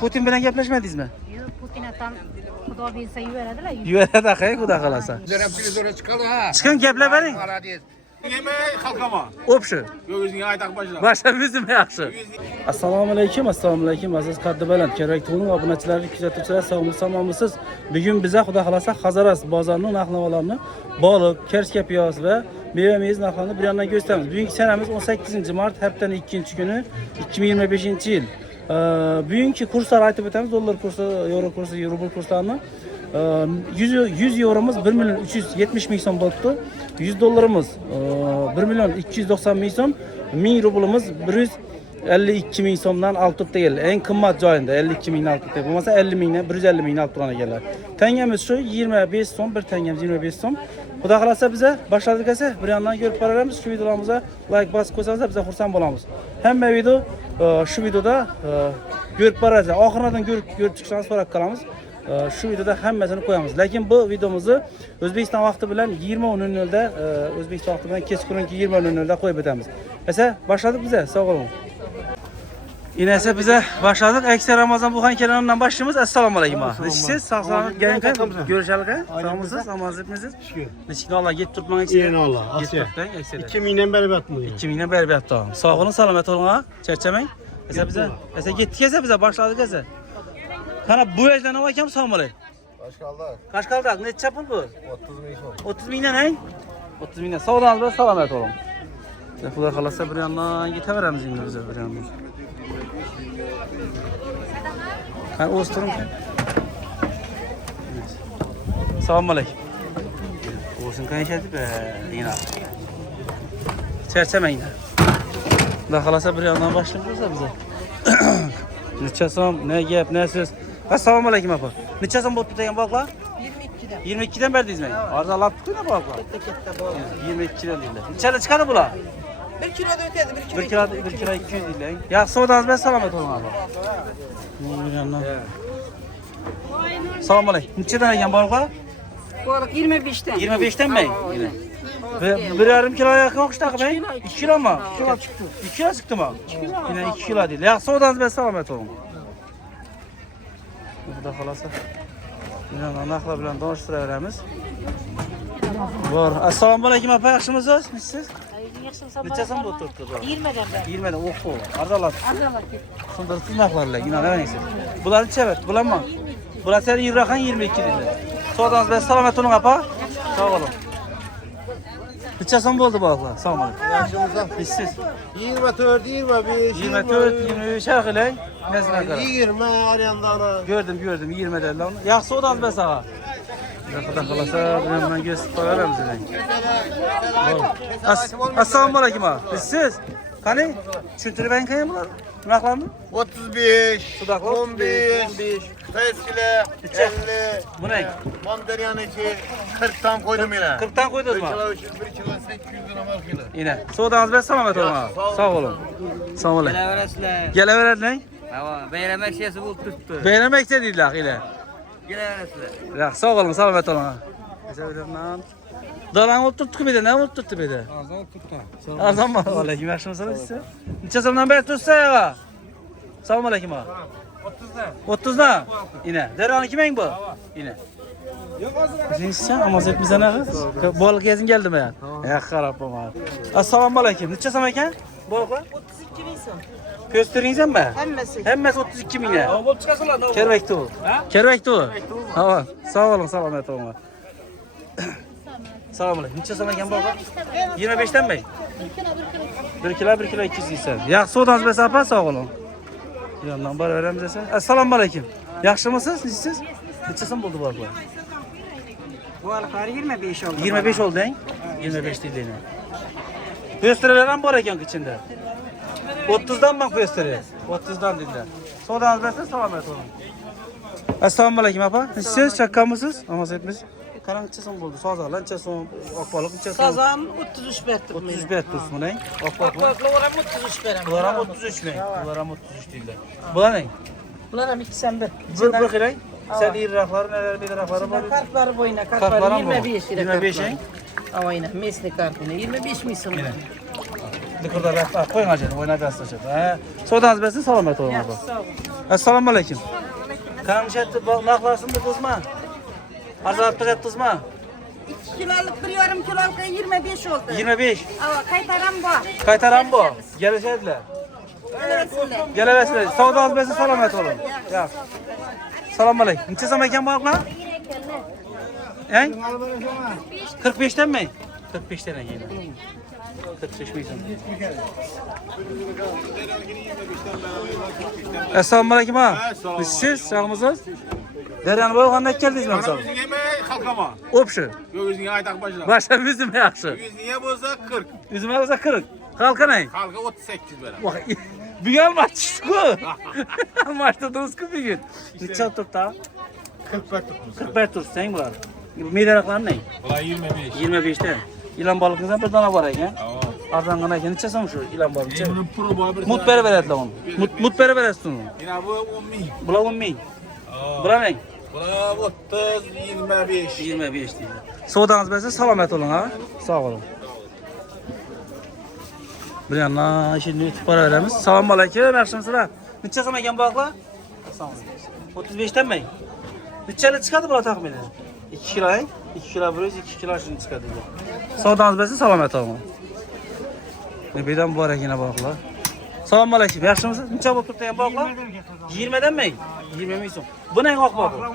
Putin bilan gaplashmadingizmi? Yo'q, Putin atam Xudo bersa yuboradilar. Yuvaradi aqay, xudo xolasa. Televizorga chiqadi ha. Chiqing gaplab bering. Молодец. Yemey kalkama. O'pshi. Yok yüzüne aytak başla. Başlamizmi yaxshi. Assalomu alaykum, assalomu alaykum aziz qaddi baland kerak to'ning obunachilari, kuzatuvchilar, sog'misiz. Bugun biza xudo xolasa Hazaras bozorining narx-navolarini baliq, kerska piyoz va meva-mez narxlarini bir yandan ko'rsatamiz. Bugungi sanamiz 18-mart haftaning 2-kuni 2025-yil. Bugungi kurslar aytib o'tamiz. Dollar kursi, yevro kursi, rubl kurslarini 100 euromuz 1 milyon 370 ming so'm bo'libdi. 100 dollarimiz 1 milyon 290 ming so'm, 1000 rublimiz 152 ming so'mdan altibda keldi. Eng qimmat joyida 52 mingdan altibda. Bo'lmasa 50 mingdan 150 mingdan olib turgan ekanlar. Tangamiz shu 25 so'm, bir tangamiz 25 so'm. Xudo xolasa biza boshladik esa, bir yandan ko'rib boramiz. Shu videolarimizni like bosib qo'ysangiz biza xursand bo'lamiz. Hamma video shu videoda ko'rib borasiz. Oxiridan ko'rib chiqsangiz so'rab qolamiz. Şu videoda hammasini qo'yamiz. Lekin bu videomizni O'zbekiston vaqti bilan 20:00 da O'zbekiston vaqti bilan kechqurungi 20:00 da qo'yib o'tamiz. Esa boshladik biza. Sog' bo'ling. Inesa biza boshladik. Aksar Ramazon Buxan kanalidan boshlaymiz. Assalomu alaykum. Siz sog'-salomat garingka ko'rishalik. Sog'misiz? Omonatmisiz? Shukr. Nechga Allah yetib turibman aksar. Yeni Allah. Asya. 2000 dan beri batmı. 2000 dan beri batdi. Sog'ini salomat bo'ling ha. Charchamang. Esa biza, esa ketdik esa biza boshladik esa. Kana bu yerden hava kim sağmalı? Kaç kaldı? Ne çapın bu? 30 ming so'm. 30 mingden ne? 30 mingden. Sağdan da selamet olun. Xudo xolasa bir yandan getaveramiz endi biz bir yandan. Qani o'z turing. Assalomu alaykum. O'zing qanchadi be? Yana. Charchamang. Xudo xolasa bir yandan boshlaymiz biza. Necha so'm, ne gap, ne so'z? Assalomu alaykum apa. Necha so'm bo'lib degan boqlar? 22dan. 22dan berdingizmi? Arzonlatib-ku boqlar. Katta bol. 22dan deydi. Nechada chiqadi bular? 1 kiloda o'tadi, 1 kilo 200 deydi. Yaxshi savdoingiz bilan salomat bo'ling apa. Assalomu alaykum. Nechadan ekan boqlar? Boliq 25dan. 25danmi? Ve 1,5 kilo yakın okuşta be. 2 kilo mu? 2 kilo çıktı. 2 kilo çıktı mı? Yine 2 kilo değil. Ya soğudanız ben selamet olun. Burada kalasa. Yine anakla bilen danıştırıyoruz. Var. Assalamu alaykum apa yaxshimisiz? Siz? Neçəsən bu tutdu? 20dan beri. 20dan oxu. Ardalat. Ardalat. Şunları tırnaqlarla yine ne neyse. Bunları çevir. Bulanma. Bunlar sen 22 dedi. Soğudanız ben selamet olun apa. Sağ olun. Neçəsən oldu balıqlar? Sağ olun. Yaşımızda Siz? 24, 25, 24, 23 şarkılar. Nesine kadar? 20 arayandana. Gördüm 20'de lan. Yaxşı odan be sağa. Xudo xolasa bilan gösterib qo'yamiz sizlarga. Assalomu alaykum. Siz? Qani? Tushuntirib bering qani bular? Narxlarni? 35, Sudaqlar 15, Teskile, 50. Bu ne? Mandarina'nınki 40 tam koydum yine. 40 dan qo'ydingizmi? 1 kilo 800 lira var kilo. Yine. So'dangiz bilan salomat bo'ling. Sog' bo'ling. Assalomu alaykum. Gelaverasizlar. Kelaveradilar. Hava, bayram akşası bo'lib turibdi. Bayram aksa deydilar yine. Gelaverasizlar. Yaxshi, sog' bo'ling, salomat bo'ling. Esabilarman. Dalang olib turibdi-ku bu yerda, nima olib turibdi bu yerda? Arzon tuttu. Arzonmi? Alaykum, yaxshimisizlar siz? Necha so'mdan beri turibsiz yo'q? Assalomu alaykum. 30dan. 30dan. Yine. Derani kimeng bu? Yine. Sizcha amazet bizana qiz? Boliq yezing keldimi ya? Ya qarab bo'lma. Assalomu alaykum. Necha so'm ekan? Boliqlar? 32 ming so'm. Ko'stiringizmi? Hammasi. Hammasi 32 ming. Bo'lib chiqasizlar. Kerakdi u. Kerakdi u. Ha, sog' bo'ling, salomat bo'ling. Assalomu alaykum. Necha so'm ekan boliqlar? 25danmi? 1 kilo 200 deysan. Yaxshi savdoingiz bo'lsa apa, sog' bo'ling. Yandan baraveramiz esa. Assalomu alaykum. Yaxshimisiz? Siz? Necha so'm bo'ldi boliqlar? Boliqlar 25 oldu. 25 oldu hein? 25 değil ne? Pöstreler ham bor ekan ichida. 30dan bak pöstere. 30dan dedilar. So'dangiz bersa salomat bo'ling. Assalomu alaykum apa. Siz chaqqamisiz? Amazetmiz. Qarang necha so'm bo'ldi? Sozaqlar necha so'm? Oq baliq necha so'm? Sazan 33 berdim. 30 bet tursin ne? Oq baliq. Boliqlar ham 33 beraman. Bular ham 33 mi? Bular ham 33 deydilar. Bular ne? Bular ham 81. Bir qiray. Sen iriqlari neler bediraqlari bor? Kartları boyuna, Kartlar kartları ham bor. 25 lira. 25 hein? Avayna, mesli kartına 25 ming so'm. Likurda rəhbər, qoyun acını, oyna dəstəşir. Soğudanız bəsin, salamat olun. Sağ ol. Assalamu alaikum. Kamşatı naqlasında qızma. Arzatlık etdizma. 2 kiloluk, 1,5 kiloluk 25 oldu. 25. Ava kaytaram bu. Qaytaran bu. Gəlişədilər. Gelevesinler. Gəlevəsilər. Soğudanız bəsin, salamat olun. Yaxşı. Salam aleykum. Neçə zaman ekan balıqlar? Eng? 45'ten mi? 45'ten yine. 45 misin? Esselamu aleyküm ha. Siz sağlımısınız? Deryanı boyu kanına geldiniz mi? Yüzün yemeği kalkama. Opşu. Yüzün aydak başına. Başa üzüm yaxşı. Yüzün ye bozsa 40. Üzüme olsa 40. Kalkan ay. Kalka 38 veren. Bak. Bir almaç çıktı. Almaçtırdınız ki bir gün. Neçə tutda? 40 tutmuş. 45 tut sen bunlar. Meydanaklar ne? Olay 25. 25'ten. İlan balıkınızdan bir dana var ekan. Arzan qana ekan. Neçə so'm şu ilan balığı? Bunun pulu bu bir. Mut beri veretler onu. Mut beri veretsin onu. Yine bu 10 bin. Bula 10 bin. Bula ne? Buna 30, 25. 25 değil. Soğudanız versin salamet olun ha. Sağ olun. Bir yana şimdi para veremiz. Salam aleyküm. Yaxşımsınlar? Neçə so'm ekan balıqlar? 35'ten mi? Neçəli çıxadı bula taxmini? 2 kilo, 2 kilo vuruyoruz, 2 kilo şimdi çıxadı. Soğudanız versin salamet olun. Ne birden mübarek yine balıqlar. Salam aleyküm. Yaxşımsınız? Neçə bulup tutlayan balıqlar? 20'den mi? 20 mi son? Bu ne qalq balığı?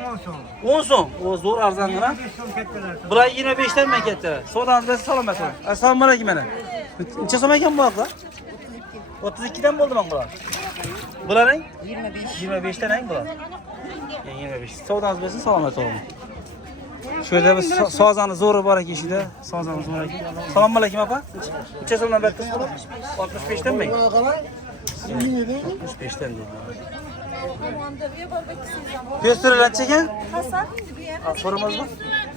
10 son. O zor arzan qana. Burayı 25'ten mi ketdiler? Soğudanız versin salamet olun. Assalamu aleyküm mənə. Neçə so'm ekan balıqlar? 32'den mi oldu lan bular? Bular ne? 25. 25'ten ne bular? 25. Soğudanız versin salamet olun. Şöyle bir sazanı zoru var ki işte. Sazanı zoru ki. Salam aleyküm apa. Neçə so'mdan bəttiniz bular? 65'ten mi? 65'ten değil. Gösterilen çeken? Hasan. Sorumuz mu?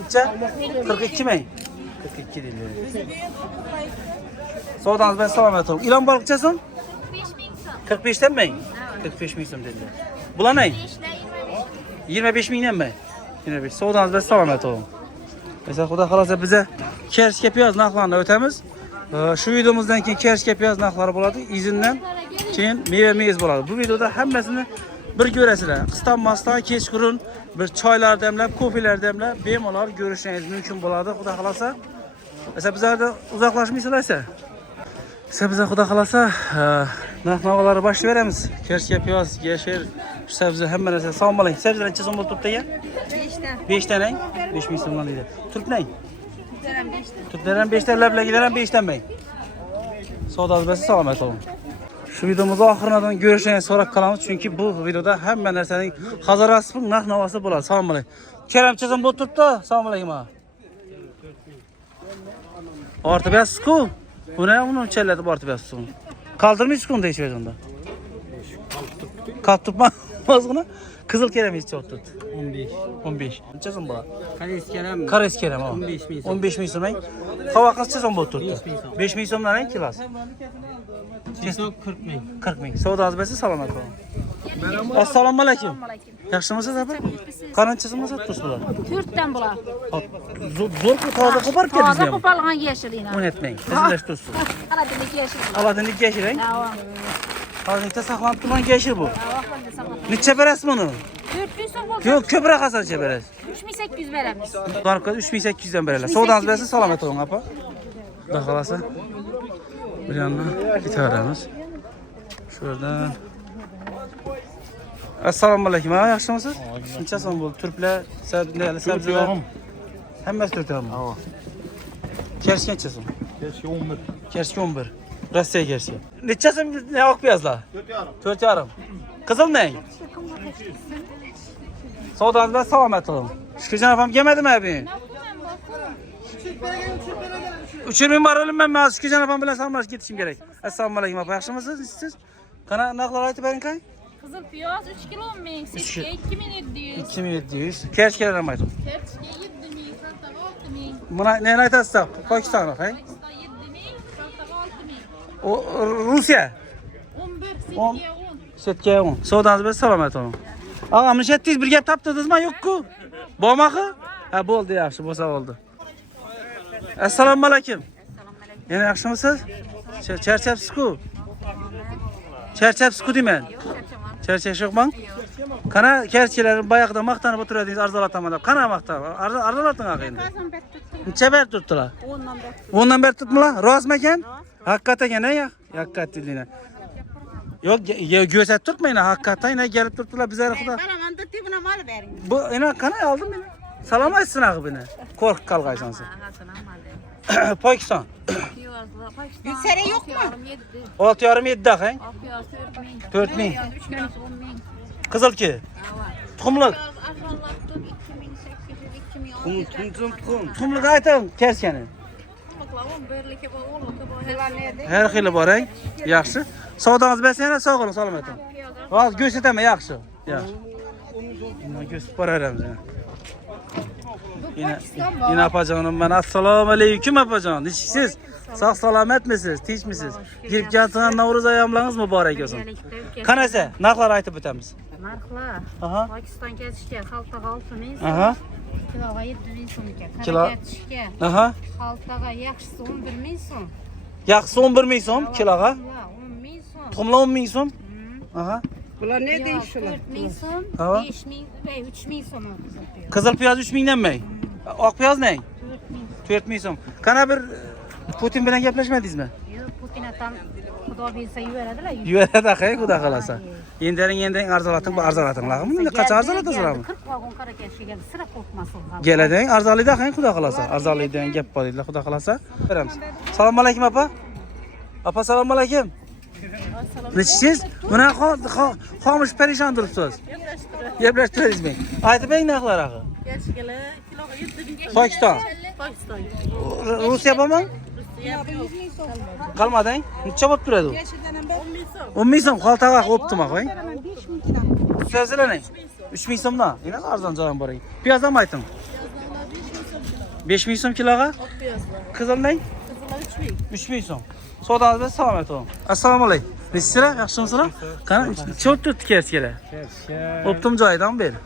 Neçə? 42 mi? 42 değil. Soğudanız ben salamet olun. İlan balıkçasın? 45'ten mi? 45 bin so'm dediler. Bular ne? 25 binden mi? 25. Soğudanız ben salamet olun. Mesela Xudo xolasa bize kersk yapıyoruz narxlarını ötemiz. Şu videomuzdan keyin kersk yapıyoruz narxları bo'ladi. İzinden keyin meyve bo'ladi. Bu videoda hammasini bir ko'rasizlar. Qistonmasdan kechqurun bir choylar demlab, kofeler demlab bemalol ko'rishingiz mumkin bo'ladi. Xudo xolasa. Mesela bizlarda uzoqlashmaysizlar esa. Bize Xudo xolasa narx-navolarni boshlayveramiz. Kersk yapıyoruz, yashir, sabzi hamma narsa. Assalomu alaykum. Sabzilar necha so'm bo'lib turibdi ekan? 5'ten. 5'ten eng? 5 ming so'mdan deydi. Turp ne? Güzelim 5'ten. Turplardan 5'ten lablagilar ham 5'ten mi? Savdolar bersin, salomat olun. Şu videomuzu oxiridan görüşeceğiniz so'rab qolamiz, chunki bu videoda hamma narsaning hazarasi, narx-navosi bo'ladi. Assalomu alaykum. Keramcha so'm bo'lib turibdi. Assalomu alaykum. Ortib yasku. Buni uni challatib ortib yasku. Qoldirmaysiz-ku unda hech vaqtda. Qoldirma. Ozgina qizil keram hech vaqtda. 15. 15. Necha so'm bu? Kares kerem. Kares keram. 15 ming so'm. 15 ming so'm. Hava qancha so'm bo'lib turibdi? 5 ming so'mdan eng kilosi. 40 ming. 40 ming. Savdoz bersin, salomat bo'ling. Assalomu alaykum. Yaxshimisiz apa? Qanchasi masa tursiz bular? 4'ten bular. Zo'r toza qo'parib Taze keldingizmi? ko'palgan yeşilina. O'ynatmang. Sizlar tursiz. Aladimlik yeşil. Aladinlik yashir, eng. Tamam. Hozirda saqlanib turgan yashir bu. Tamam. Necha berasiz buni? 400 so'm bo'lsa Yo'q, ko'proq qasarcha berasiz. 3800 beramiz. Barqa 3800 dan beradilar. Savdoz bersin, salomat bo'ling apa. Xudo xolasa. Bu yandan ketaveramiz. Şuradan. Assalomu alaykum. Yaxshimisiz? Necha so'm bo'ldi? Turplar, sabzilar. Hammasi 4 ham. Ha. Kersk necha so'm? Keşke 11. Kersk 11. Rossiya kerski. Necha so'm ne oq piyazlar? 4,5. 4,5. Qizil ne? Savdolar salomat bo'ling. Shukurjon opam kelmadimi abi? Uçurmayın var oğlum, ben Shukurjon opam bilan salomlashib ketishim kerak. Assalomu alaykum apa, yaxshimisiz? Siz? Qana narxlar aytib bering kay? Qizil piyoz 3 kilo 1000, sirke 2700. 2700. Kersklar ham aytdim. Kerchga 7000, sartaga 6000. Buna ne aytasiz? Pokistonlik, hay? Pakiston 7000, sartaga 6000. O Rusiya. 11, On. sirke 10. Setga 10. Savdoz bersin, salomat bo'ling. Ağam, nishatdingiz, bir gap topdingizmi, yo'q-ku? Bormaqi? Ha, bo'ldi, yaxshi, bo'lsa bo'ldi. Assalomu alaykum. Yana yaxshimisiz? Çerçepsku. Çerçepsku demen. Çerçep yo'qman? Qana kerchilar bayaqda maqtanib o'tiradingiz arzalataman deb. Qana maqtan? Arzalating aq endi. Necha ber turibdilar? 10dan beri. 10dan ber turibdilar? Rostmi ekan? Haqiqat ekan, ya? Haqiqat dedinglar. Yo'q, go'sat turibmi? Haqiqatdan kelib turibdilar bizlar xudo. Bana da tibine mal verin. Bu ina qana oldim meni. Salom aytsin aq buni. Qo'rqib qolgaysan sen. Pokiston. Yüksere yok mu? 6,5-7 daxang. 4000. Qizilki. Tuxumliq. Tuxumliq ayting kerskani. Har xili boring. Yaxshi. Savdongiz bersa yana sog' bo'ling, salomat bo'ling. Hozir go'sht etaman, yaxshi. Yaxshi. Nima go'sht boraveramiz yana. Yine apacanım ben. Assalamu aleyküm apacan. Nechsiz? Sağ salomatmisiz? Tinchmisiz? Girib kelgan Navruz ayamlarınız mübarek olsun. Qanasa? Narxlar aytib o'tamiz. Narxlar. Aha. Pokiston ketishga xaltaga 6000 so'm. Aha. Kiloga 7000 so'm ekan. Kilo. Ketishga Aha. xaltaga yaxshisi 11000 so'm. Yaxshisi 11000 so'm kiloga. 10000 so'm. Tuxumlar 10000 so'm. Aha. Bular ne Yo'q, değişiyorlar? 4000 so'm, Aha. 5000 ve 3000 so'm qizil. Qizil piyoz 3000 danmi? Oq piyoz ne? 4000 so'm. Qana bir Putin bilan gaplashmadingizmi? Yo'q, Putindan xudo bersa yuboradilar. Yuvaradi aqay, xudo xolasa. Endering arzalatinglarmi? Qancha arzalatasizlarmi? 40 vagon qara ketishga sira qo'rqmasin. Geleding arzonlikda aqay, xudo xolasa. Arzonlikdan gap bor deydilar, xudo xolasa. Beramiz. Assalomu alaykum apa. Apa assalomu alaykum. Nechsiz? Buna xomush perishon turibsiz. Gaplashtiradingizmi? Aytib bering narxlar axı. Gerçekten kiloga 7000. Pokiston. Pakistan. Rusiya bormi? Qalmading? Necha bo'lib turadi u? Gerçekten ben 10.000 so'm. 10 ming so'm xaltaga o'ptimi qo'y. Hemen 5000 kilo. Sezilani. 3 ming so'mdan. Yana arzon joyim bor ekan. Piyoz ham ayting. 5 ming so'm kiloga? Qizilning? Kızılar 3000. 3 ming so'm. Savdongiz bilan salomat bo'ling. Assalomu alaykum. Nechsizlar? Yaxshimisizlar? Qani, cho'p turibdi kersizlar. O'ptim joyidan beri.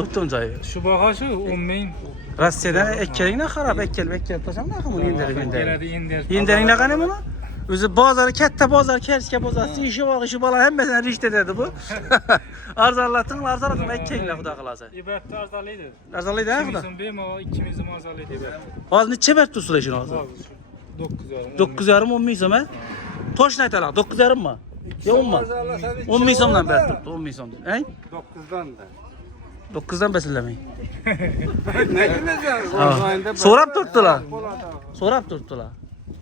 O'ptim joyi. Şu baha şu 10.000. Rossiyadan ekkelinglar qarab, ekkelib tashamda qilib Geladi endi. endi. Yenderinglar qani buni? O'zi bozori katta bozor, Kerska bozori, ishi bola hammasini rishta dedi bu. Arzonlatinglar, ekkelinglar xudo xolasa. İbrahim arzalıydı. Arzonlaydi ha xudo. 2000 so'm o 2000 so'm arzalıydı İbrahim. Hozir necha ber tursizlar shuni hozir? 9,5 10 ming so'm ha? Toshni aytalar, 9,5 mi? Yo 10 mi? 10 ming so'mdan ber turibdi, 10 ming so'm. Ey? 9'dan da. 9dan basillamang. Ne demeyeceğim? So'rab turibdilar. So'rab turibdilar.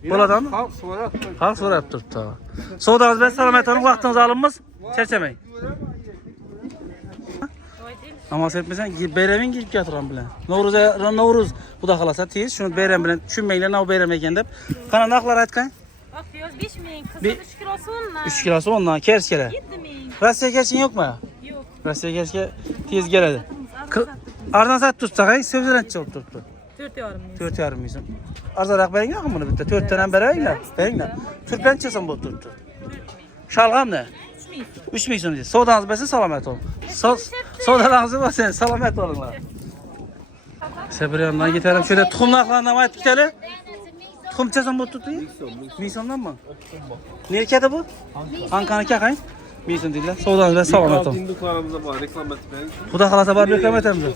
Bo'ladimi? Halk so'rab turibdi. Xalq so'rab turibdi. Savdongiz bilan salomat bo'ling, vaqtingizni olinmiz. Charchamang. Amal etmasan, bayraming kelib keltiram bilan. Novruz xudo xolasa tez, shuni bayram bilan tushunmanglar, nav bayram ekan deb. Qana narxlar aytgan? Oq piyoz 5000, qizil 3 kilosi 10dan. 3 kilosi 10dan, kerskala. 7000. Rossiya kelishing yo'qmi? Yo'q. Rossiya kelishga tez keladi. Arzon sat tutsak, sevzirancha bo'lib turibdi. 4,5 4,5 ming so'm. Arzonroq beringlar buni bitta 4 tadan beringlar. Beringlar. Turpancha so'm bo'lib turibdi. Shalg'amni 3 ming so'm deysiz. Savdongiz bo'lsa salomat bo'ling. Savdolaringiz bo'lsa salomat bo'linglar. Sabr yandan getirelim. Şöyle tuxum narxlarini ham aytib ketaylik. Tuxumcha so'm bo'lib turibdi? 1000 so'mdanmi? Nerkada bu? Anqaniki aqang? 1000 so'm deydilar. Savdongiz bilan salomat bo'ling. Dükkanımızda var, reklam etmeyin. Xudo xolasa borib reklam etamiz.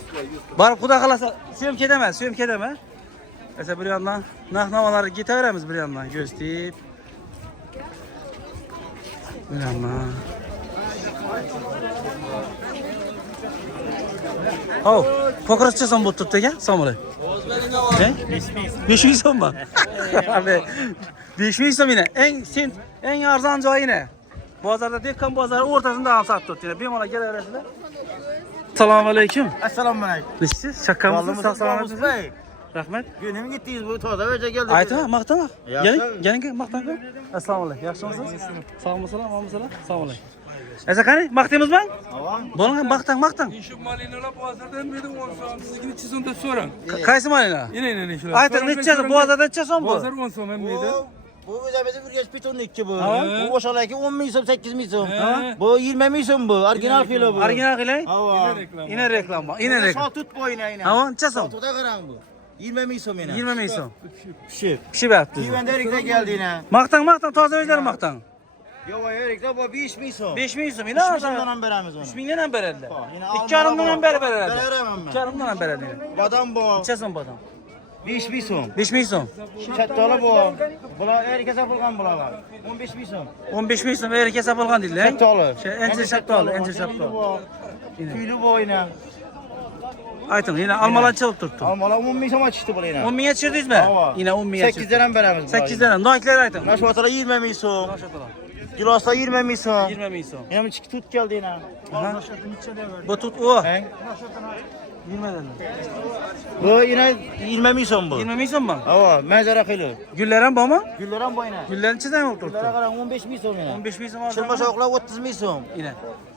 Borib xudo xolasa suyam kedama. Esa bir yandan narx-navolarga ketaveramiz bir yandan go'shtib. Bir yandan. Ho, pokrochcha so'm bo'lib turibdi ekan. Assalomu alaykum. 5 so'mmi? 5 so'm yine. Eng arzon joyi ne? Bozorda Dekkan bozori o'rtasida ham sotib turibdi. Bemalol kelaverasizlar. Assalomu alaykum. Assalomu alaykum. Nechsiz? Chaqqamisiz? Sog' salomatmisizlar? Rahmat. Günüm gitdingiz bu to'da o'sha keldik. Aytma, maqtama. Galing maqtanqa. Assalomu alaykum. Yaxshimisiz? Sog'misizlar, omonmisizlar? Assalomu alaykum. Esa qani, maqtaymizmi? Bo'lgan maqtang. Şu malinalar bozordan beri 10 so'm, sizga necha so'm deb so'rang. Qaysi malina? Yine shular. Ayting, necha bozorda necha so'm bu? Bozor 10 so'm ham deydi. Bu o'zimizni Urganch pitonniki bu. Bu o'shalarga 10 ming so'm, 8 ming so'm. Ha. Bu 20 ming so'm bu. Original filo bu. Original qilay? Havo. Ina reklama. Sotut qo'ying aynan. Havo, necha so'm? Sotuda qarang bu. 20 ming so'm yana. 20 ming so'm. Pishib. Pishib yapti. Divan eriklar geldi yine. Maqtan, toza o'zlari maqtan. Yo eriklar bu 5 ming so'm. 5 ming so'm. 3 Ina mingdan ham beramiz onu. 3 mingdan ham beradilar. Yine 2,5 dan beri beradilar. Beraveremem ben. 2,5 dan beradilar. Badam bu. Necha so'm badam? 5 ming so'm. 5 ming so'm. Kattalar bu. Bular erikka sapılgan bular. 15 ming so'm. 15 ming so'm erkak sapolgan deydilar. Kattalar. Encir şaptalı, encir şaptalı. Tüylü bu yine. Aytın, yine almalan çalıp tuttu. Almalar 10 ming so'm çıktı bular yine. 10 mingga chirdingiz mi? Hava. Yine 10 mingga 8 dan beramiz. 8 dan. Noiklar aytın. Naşvatalar 20 ming so'm. Noşatalar. Giloslar 20 ming so'm. 20 ming so'm. Yine çıktı tut geldi yine. Bu tut o. He? 20 dan. Bu yine 20 ming so'm bu. 20 ming so'm mu? Hava, mezara kıylı. Güller ham bormi? Güller ham bu yine. Gullarni chizang olib Güllere turibdi. qarang 15 ming so'm yine. 15 ming so'm oldi. Çılma soğuklar 30 ming so'm. Yine.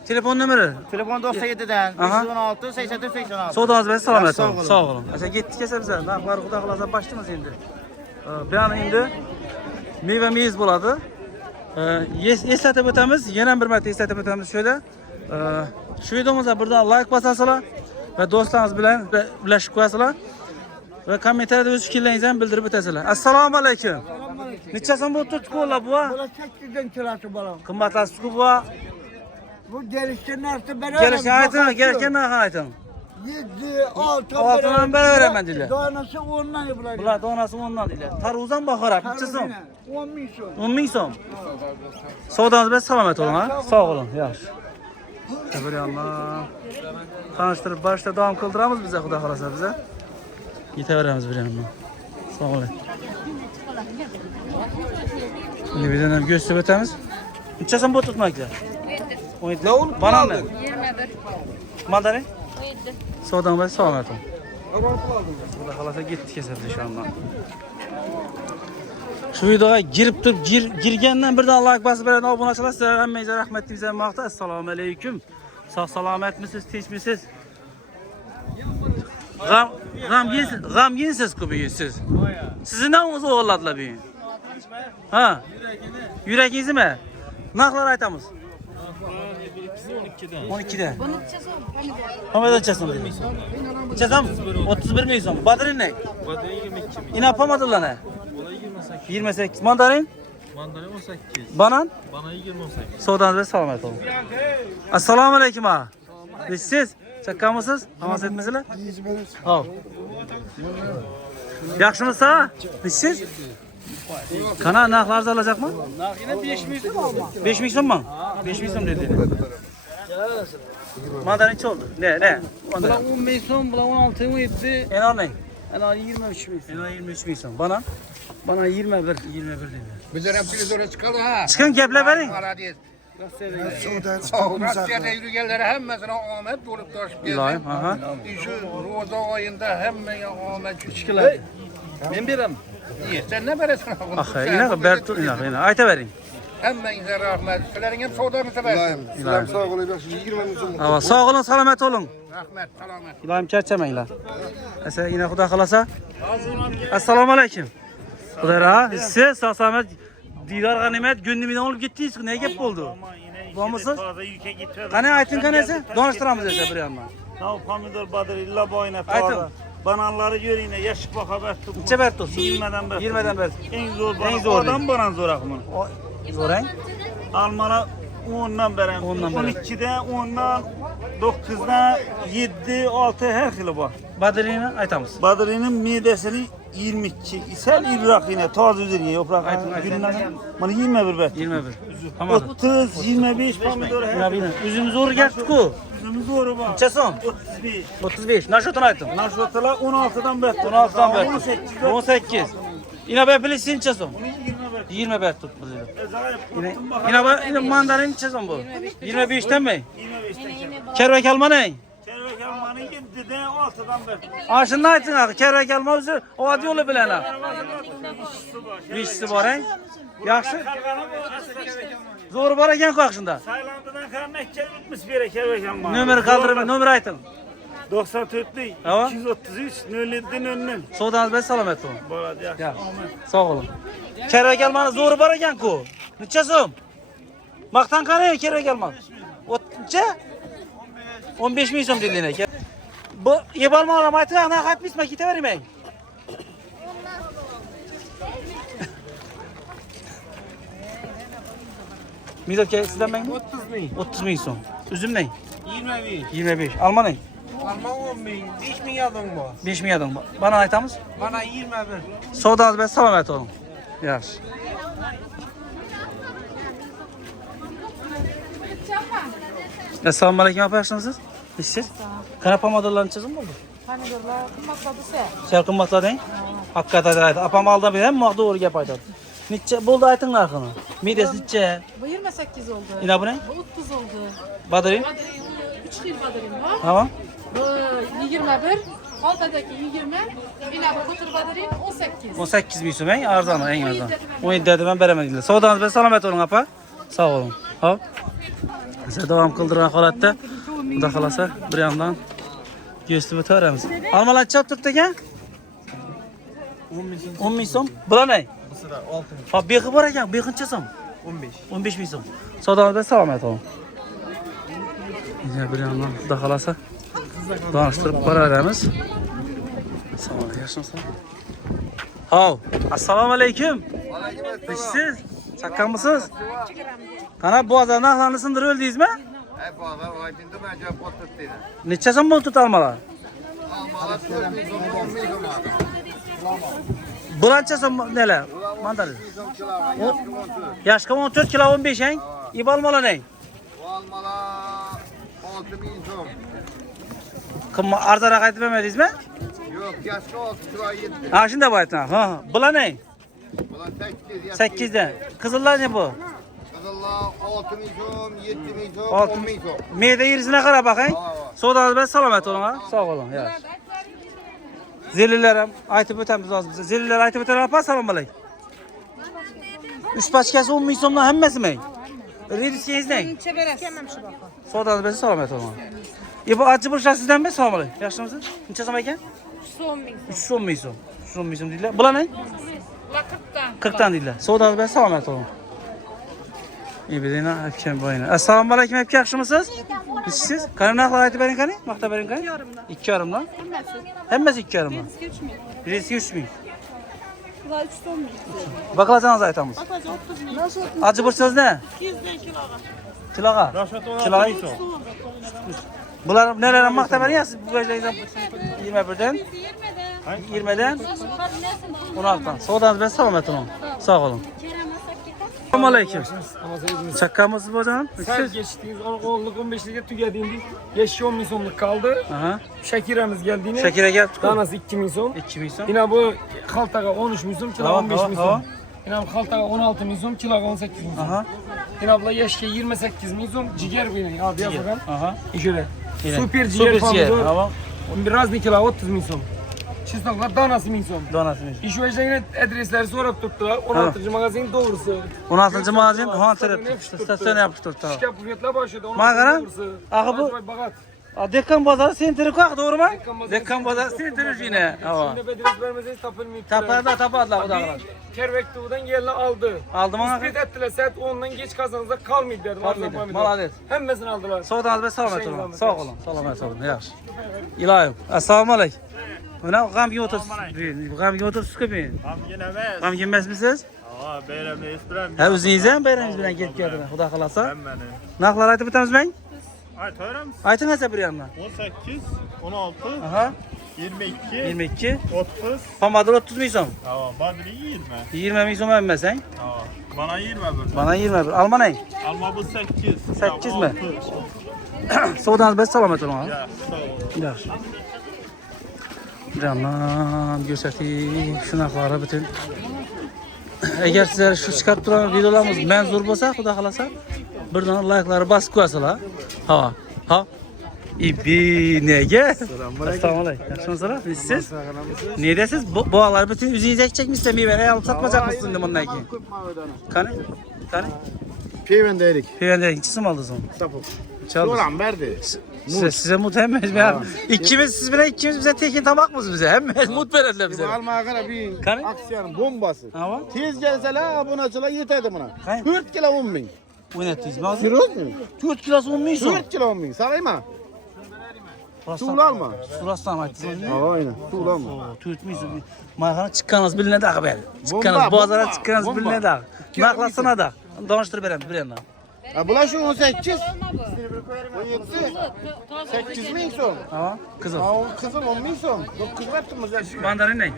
Telefon nomeri. Telefon 97'den Aha. 516 84 86. Savdoңuz bilan salomat Sağ bo'ling. olun. Sog' bo'ling. Asa ketdik esa biz. Narxlar xudo xolasa boshlaymiz endi. Bu yana endi meva meyiz bo'ladi. Eslatib o'tamiz. Yana bir marta eslatib o'tamiz shu yerda. Shu videomizga birdan like bosasizlar va do'stlaringiz bilan birlashib qo'yasizlar. Va kommentariyada o'z fikrlaringizni ham bildirib o'tasizlar. Assalomu alaykum. Necha so'm bu tutqular bu? 8'den kilosu balam. Qimmatlashdi bu. Bu gelişten narsa beraber. Kelishgan ayting, kelishgan narxini ayting. 7, 6 Oltidan beraveraman dedilar. Donası 10'dan yapılacak. Bular donasi 10 dan deydilar. Tarvuzdan bahorab, necha so'm? 10 ming so'm. 10 ming so'm. Savdoңuz bilan salomat bo'ling, ha? Sog' bo'ling, yaxshi. Bir yandan tanishtirib boshda davom qildiramiz biz, xudo xolasa biz. Yetaveramiz bir yandan. Sog' bo'ling. Endi bizdan ham go'shtib o'tamiz. Necha so'm bu tutmaklar? 17. Bananmi? 21. Mandarin? 17. Savdoңuz bilan salomat bo'ling. Xudo xolasa ketdik esa biz shu anda. Şu videoga girib turib, girgandan birdan like bosib beradigan obunachilar sizlarga hammangizga rahmat deyman. Assalomu alaykum. Sog' salomatmisiz, tinchmisiz? G'amginsiz-ku bugun siz. Sizni o'zi o'g'illadilar bugun. Ha? Yurakingizmi? Narxlar aytamiz. 12'dan. Bunu necha so'm? Pomadan chasam deymiz. Chasam 31 ming so'm. Badrin ne? Badrin 22 ming. Ina pomadan ne? 28. Mandarin? Mandalina 18. Banan? Bana 28. Savdoңuz bilan salomat bo'ling. Assalomu alaykum ha. Siz chaqqanmisiz? Hamas etmasizlar? Hop. Yaxshimisiz ha? Siz? Qana narxlar arzonlashaqmi? Narxini 5 ming so'm. 5 ming so'mmi? 5 ming so'm dedi. Mandarin necha oldu? Ne? Bular 10 ming so'm, bular 16 17. Enar ne? Ana 23 ming. Enar 23 ming so'm. Banan? Bana 21. 21 dedi. Bizler hepsini zora çıkalım ha. Chiqing gaplar bering. Rossiyada yürüyenlere hemmesine Ahmet olup taşıp geldi. İlahim, aha. Şu Roza ayında hemmeye Ahmet çıkılar. Ben birem. İyi, sen ne veresin? Aha, yine Bertu, yine. Ayta verin. Hemmenize rahmet. Sizlerin hem savdanızı versin. İlahim. Sağ olun, 20 ming so'm. Ava, sog' olun, salomat olun. Rahmet, selamet. İlahim charchamanglar. Asa yine xudo xolasa. Assalomu alaykum. Xudo ra, siz sog' salomat Didor g'animat g'unnidan olib ketdingiz-ku, ne gap bo'ldi? Bormisiz? Qani ayting qanasi? Donishtiramiz esa bir yandan. Nav pomidor badrilla boyna Ayting. toza. Bananları göreyine yaşık bak haber tutun. Necha ber tutsin? 20'den ber. 20'den ber. En zor En banan. zor Oradan banan zorak mı? Zo'rang. Almana 10'dan berem. 10'dan berem. 12'de 10'dan 9'dan 7 6 her xili var. Badrini aytamiz. Badrinin midesini 22. Sen ibrak yine taze üzerine yaprak. Ayting. Bana 21 ber. 21. Tamam. 30 25 pomidor her. Ya bini. Üzüm zo'r gapdi-ku. Bizim zoru var. Necha so'm? 35. 35. Naşotini ayting. Narşotalar 16'dan ber. 16'dan ber. 18. 18. Ina be pili necha so'm? 20 ber. 20 ber tut bizda. Ezayip. Ina mandarin necha so'm bu? 25'ten mi? 25'ten. Kervak alma ne? Çevre kalmanın 7'de 6'dan ber. Aşını ayting ha, kervak alma o'zi odi yo'li bilan ha. Beshisi bor ha? Yaxshi. Zo'r bor ekan-ku aqshunda. Saylandıdan kalan nekkeli bitmiş bir yere çevre kalmanın. Nomer qoldirib, nomer ayting. 94'lük Ava. 233 07'den önünden. Savdoңuz bilan salomat bo'ling. Bo'ladi yaxshi. Yaxshi. Sog' bo'ling. Kervak almani zo'ri bor ekan-ku. Necha so'm? Maqtan qarang, kervak alma. Necha? 15 ming so'm dedilar. Bu yebalmoqlar aytib, narx aytmaysizmi? Ketavermang. Mizopka sizden ben mi? 30 ming. 30 ming so'm. Üzüm ne? 25. 25. Alma ne? Alma 10 ming. 5 ming adam var. 5 ming adam. Bana aytamiz. Bana 21. Savdolarınız bilan salomat olun. Yaxshi. Assalomu alaykum, apa yaxshimisiz? Siz? Qana pomidorlarni chizim bo'ldi? Pomidorlar qimmatlabisa. Sal qimmatlading? Haqiqatan aytadi. Apam oldan beri ham to'g'ri gap aytadi. Necha bo'ldi ayting narxini? Midasi necha? Bu 28 oldu. Ina bu ne? Bu 30 oldu. Badrin? 3 xil badirim var. Tamam. Bu 21. Altadaki 20. Yine bu kutur badirim 18. 18 ming so'm, eng arzon, eng arzon. 17 dedi ben beraman. Savdolarınız bilan salomat olun apa. Sağ olun. Hop. Size devam kıldıran holatda Xudo xolasa bir yandan göstib o'taramiz. Almalar chop turibdi ekan? 10 ming so'm. Bular ne? Ha, beqi bor ekan. Beqincha so'm? 15 ming so'm. Savdolarınız bilan salomat olun. Bir yandan Xudo xolasa tanıştırib boraveramiz. Sağ olun. Yaxshimisiz? Hov, assalomu alaykum. Siz chaqqanmisiz? Qana bozor narxlarini sindirib o'ldingizmi? Bozor oydinda men javob o'tirdim. Necha so'm bo'ldi almalar? Almalar 4 ming Bulancha so'm nelar? Mandar. Yoshga 14 kilo 15 eng. İbalmalar ne? Almalar 6 ming so'm. Qimmat arzonroq aytib bermadingizmi? Yo'q, yoshga 6 kilo 7. Ha, shunda bu aytdim. Ha, bular ne? Bular 8. 8 dan. Qizillar ne bu? Qizillar 6 ming so'm, 7 ming so'm, 6 10 ming so'm. Meyda yerisine qarab bakayım. Savdolarınız bilan salomat olun ha. Sağ olun. Yaxshi. Zeliler ham aytib o'tamiz hozir biza. Zeliler aytib o'talar apa, assalomu alaykum. 3 paçkasi 10 ming so'mdan hammasimi? Rediskingiz ne? Savdolarınız bilan salomat olun. Bu acı burçlar sizden mi? Assalomu alaykum. Yaxshimisiz? Necha so'm ekan? 310 ming so'm. 310 ming so'm deydilar. Bular ne? 40 dan deydilar. Savdolarınız bilan salomat olun. İbidina akşam boyuna. Assalomu alaykum, hep yaxshimisiz? Siz? Qani narxlar aytib bering qani? Maqta bering qani? 2,5 dan. Hammasi 2,5 dan. Birisi 3 ming. Baklajangizni aytamiz. Acı burçlar ne? 200 dan kiloga. Kiloga? Bular nelerden maqta beryapsiz? Bu bo'yicha 21 dan. 20 dan. 16 dan. Savdolarınız bilan salomat olun. Sağ olun. Assalomu alaykum. Chaqqanmisiz bojan? Siz geçtiniz 10'luk 15'lik tügadindik. 5-10 ming so'mlik kaldı. Aha. Shakiramiz geldiğini. Shakira kelibdi. Tanasi 2 ming so'm. 2 ming so'm. Yine bu xaltaga 13 ming so'm, kiloga Hava, 15 ming hava, so'm. Yine bu xaltaga 16 ming so'm, kiloga 18 ming so'm. Aha. Yine bu yaşka 28 ming so'm, jiger bu yine. Abi yazgan. Aha. Şöyle. Yine. Süper jiger Hava. falan. Biraz ne kiloga 30 ming so'm. Çizdoklar danası ming so'm. Donası ming. İş öyle yine adresleri sorup tuttular. 16. magazin doğrusu. 16 magazin Hunter stasyon yapıştırdı. Şikayet fiyatla başladı. Magara? Aha bu. Bagat. Dekkan bozor sentri ko'q, doğru mu? Dekkan bozor sentri yine. Hava. Şimdi adres vermeseniz tapılmıyor. Taparlar Xudolar. Kervektuğ'dan geldi aldı. Aldım ona. İspet ettiler saat 10'dan geç kazanınızda kalmaydı derdim. Malades. Hemmesini aldılar. Savdolarınız bilan salomat olun. Sağ olun. Salomat olun. Yaxshi. Ilohim. Assalomu alaykum. Mana g'amga o'tirsiz. G'amga o'tirsiz-ku men. G'amga emasmisiz? Ha, bayramda esperam. Ha, o'zingiz ham bayramingiz bilan kelib keldilar, Xudo xolasa. Hammani. Narxlar aytib o'tamiz men? Aytaveramiz. Ayting esa bir yandan. 18, 16, Aha. 22, 22. 30. Pomidor 30 ming so'm. Tamam, badri 20. 20 ming so'm emasang? Tamam. Bana 21. Bana 21. Alma ne? Alma bu 8. 8 mi? Savdolarınız bilan salomat olun. Ya, sağ ol. Yaxshi. Canım göstereyim şunaqları bütün. Eğer sizler şu çıkarıp duran videolarımız menzur bo'lsa, Xudo xolasa, birdan like'ları basıp qo'yasizlar. Ha. Ha. İbi nega? Assalomu alaykum. Yaxshimisizlar? Siz? Ne deysiz? Bu ağlar bütün yüzünüze ekecekmişsiniz, meyveni alıp satmayacakmışsınız bundan keyin. Qani? Qani? Peyvendeydik. Peyvendeydik. Neçə so'm aldınız onu? Sapık. Çaldı. Soran verdi. Size mut hemmiz mi? İkimiz siz bile ikimiz bize tekin tabak mısınız bize? Hemmiz mut verirler bize. Bu almaya kadar bir Kani? aksiyanın bombası. Ama Tez gelseler buna açıla yeterdi buna. Kani? 4 kilo 10 bin. oynattınız mı? Kiroz mu? 4 kilosu 10 bin son. 4 kilo 10 bin. Sarayım mı? Tuğla alma. Sulastan ayttınız mı? Aynen. Tuğla alma. 4 bin son. Marhana çıkkanız biline dağı beri. Bomba, Çıkkanız bozara bomba, çıkkanız bomba. biline dağı. Naklasına da. Danıştır beremiz bir yandan. Bular şu 18. 17. 8 ming so'm. Ha, kızıl. Kızıl 10 ming so'm. 9 yaptınız ya. Mandarin ne?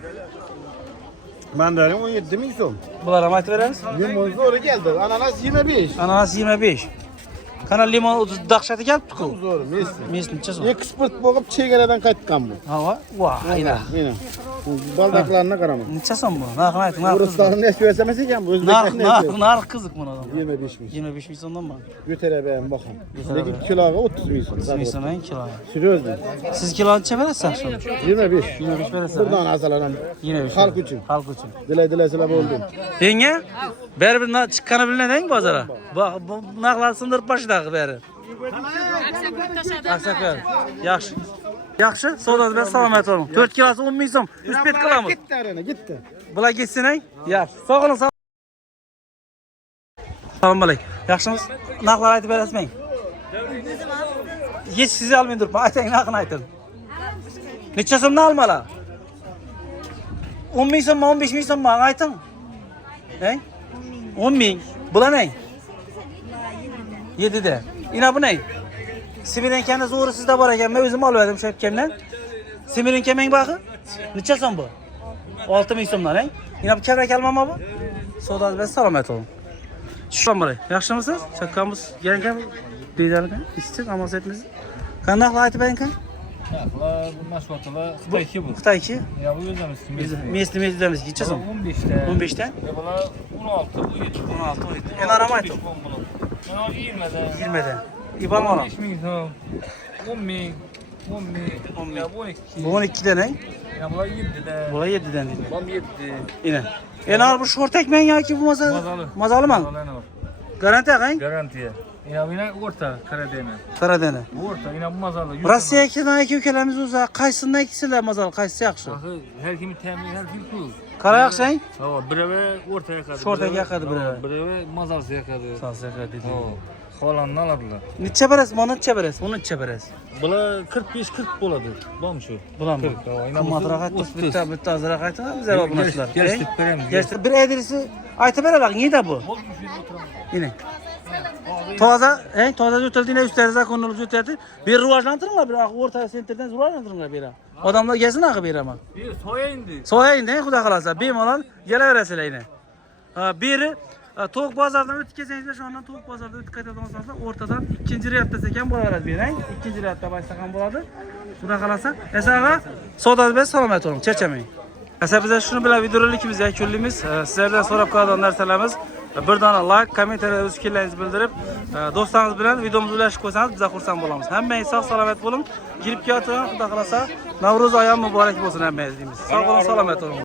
Mandarin 17 ming so'm. Bulara mı aytı veremiz? Limon zo'ri geldi. Ananas 25. Ananas 25. Kana limon dahşatı geldi ku. Zo'ri, mesli. Mes necha so'm? Eksport bo'lib chegaradan qaytgan bu. Ha, va, ayna. Mana. Baldaqlarına qarama. Necha so'm bu? Narxini ayting, narx. Ruslarni nesi versemes ekan bu Narx, o'zbeklarni narx, narx qiziq buni odam. 25 ming. 25 ming so'mdan mı? Götüre ben bakın. Lekin kiloga 30 ming so'm. 30 ming so'm kilo. Seriyozmi? Siz kilo necha berasiz aşkım? 25. 25 berasiz. Buradan azalanam. 25. Halk uchun. Halk uchun. Dilay bo'ldi. Yenge, baribir chiqqani bilinading bozorga. Bu narxlar sindirib boshladi bari. Aksaklar. Yaxshi. Yaxshi, savdoda bilan salomat bo'ling. 4 kilosi 10 ming so'm. Üst bet qilamiz. Gitti arana, gitti. Bular ketsin-ey. Yaxshi. Sog' bo'ling. Assalomu alaykum. Yaxshimisiz? Narxlar aytib berasizmi? Hech sizni olmay turibman. Ayting, narxini ayting. Necha so'mdan olmalar? 10 ming so'mmi, 15 ming so'mmi? Ayting. Ey? 10 ming. Bular ne? 7'de. Yine bu ne? Simirenkeni zoru sizde var ekan. Ben özüm alıverdim şu hepkemden. Simirenkemen bakın. Neçe so'm bu? 6 ming so'mdan, he? Yine bu kevrek almam bu? So'dada ben salomat olun. Assalomu alaykum. Yaxshimisiz? Chakkamiz yangan deydilar. İstik amas etmiz. Qanday aytib bering kan? Bu mashg'ulotlar Xitoy bu. Xitoyki. Ya bu o'zimiz. Mesli necha so'm? 15 ta. 15 ta? Bular 16, 17. 16, 17. En arama aytdim. Bular 20'den. 20'den. İban var. 15 ming so'm. 10 ming. 10 ming. 10 ming. Ya bu 12. Bu 12'den, he? Ya bular 7'den. Bular 7'den dedi. Bular 7. Yine. En bu short ekmen yoki bu mazalı? Mazalı. Mazalı mı? Garanti akayın? Garantiya. Ya yine orta Karadeniz. Karadeniz. Bu orta yine bu mazalı. Rossiya iki ülkelerimiz olsa qaysinden ikisiyle mazalı, qaysi yaxshi? Her kimi temin, her kimi pul. Qara yaxshi, he? Ha, birave orta yakadı. O'rtaga yaqadi birave. Birave mazalısı yakadı. Salsa dedi. Xolanni oladilar. Necha berasiz? Mana necha berasiz? Uni necha berasiz? Bular 45-40 bo'ladi. Bormi shu? Bularmi? Qimmatroq aytdi, bitta ozroq aytdi, biz javob berasizlar. Kelishib beramiz. Gerçi bir adresi aytib beralar, neydi bu? Yine. Toza o'tildiğinde üstlerinize konulup o'tyapti. Bir rivojlantiringlar, bir o'rta sentrdan rivojlantiringlar bera. Odamlar gelsin akı bir ama. Bir soya indi. Soya indi, xudo xolasa. Bemalol kelaverasizlar yine. Biri To'q bozordan o'tib kelsangizlar, shu ondan To'q bozordan o'tib qaytadigan o'rtadan ikkinchi riyatda sekan bo'laveradi berang. Ikkinchi riyatda baysagan bo'ladi. Xudo xolasa. Esaga savdoda biz salomat bo'ling, charchamang. Asa biz shuni bilan videorolikimiz yakunlaymiz. Sizlardan so'rab qolgan narsalarimiz bir dona like, kommentariyada o'z fikrlaringizni bildirib, do'stlaringiz bilan videomizni ulashib qo'ysangiz biz xursand bo'lamiz. Hammangiz sog' salomat bo'ling. Kirib kelayotgan xudo xolasa Navro'z oyam muborak bo'lsin hammangiz deymiz. Sog' bo'ling, salomat bo'ling.